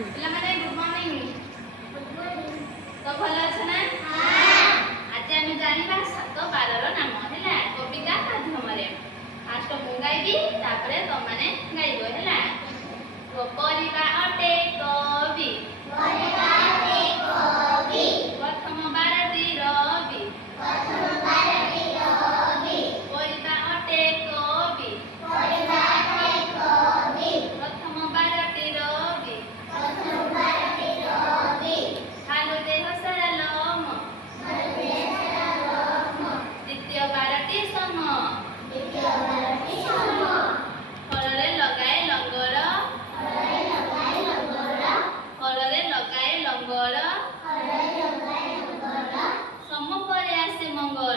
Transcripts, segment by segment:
ପିଲାମାନେ good morning. ତ ଭଲ ଅଛ ନା? ଆଜି ଆମେ ଜାଣିବା 7-12 ର ନାମ ହେଲା କବିତା ମାଧ୍ୟମରେ। ଫାଷ୍ଟ ମୁଁ ଗାଇବି ତାପରେ ତମମାନେ ଗାଇବ ହେଲା। ପରିବା ଅଟେ କବି ପ୍ରଥମ 12ଟି ରବି। ପରିବା ଅଟେ କବି ପ୍ରଥମ 12ଟି ରବି। ଖାଲୁ ଦେହ ସାରା ଲୋମ ଦ୍ୱିତୀୟ 12ଟି ସମ। ଫଳରେ ଲଗାଏ ଲଙ୍ଗଳ ସମ ପରେ ଆସେ ମଙ୍ଗଳ।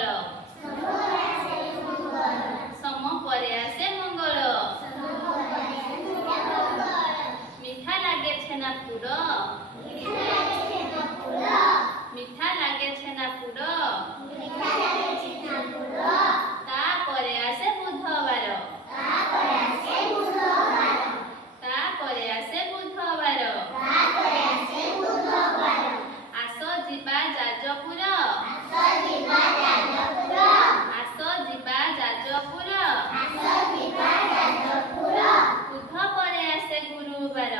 ମିଠା ଲାଗେ ଛେନାପୁର ତାପରେ ଆସେ ବୁଧବାର। ଆସ ଯିବା ଯାଜପୁର। ବୁଧ ପରେ ଆସେ ଗୁରୁବାର।